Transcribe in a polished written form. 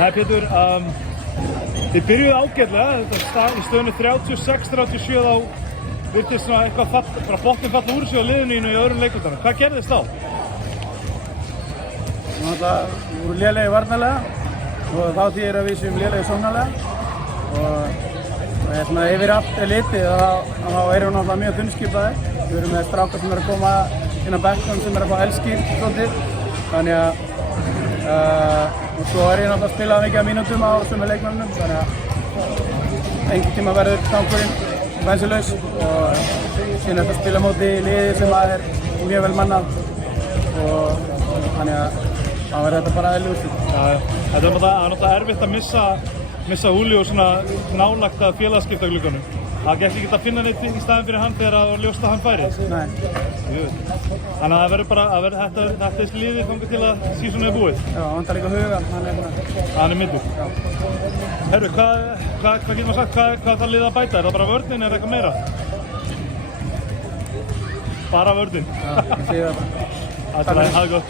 Pétur, þið byrjuðu ágætlega, í stöðunni 36-37 þá virtist svona eitthvað bara botninn falla úr sig á liðinu í öðrum leiklutanum. Hvað gerðist þá? Við vorum lélegir varnarlega og þá þýðir að við séum lélegir sóknarlega og yfir allt litið þá erum við náttúrulega mjög þunnskipaðir. Við erum með strákar sem eru að koma inn á bekknum sem eru að fá elskýr svolítið. Þannig að og svo er ég náttúrulega að spila mikið af mínútum á sömu leikmönnum þannig að einhvern tíma verður gangurinn bensínlaus og síðan þetta spila móti liði sem er mjög vel mannað og þannig að þá verður þetta bara eðlileg úrslit. Þetta er náttúrulega erfitt að missa Julio svona nálægt að félagaskiptaglugganum. Það gekk ekki að finna neitt í staðinn fyrir hann þegar það var ljóst að hann færi. Nei. Þannig að það verður bara þetta er liðið þangað til að season er búið. Já, hann vantar líka huga, hann er middur. Herru, hvað getur maður sagt, hvað þarf liðið að bæta? Er það bara vörnin eða eitthvað meira? Bara vörnin? Já, ég segi það bara. Það er gott.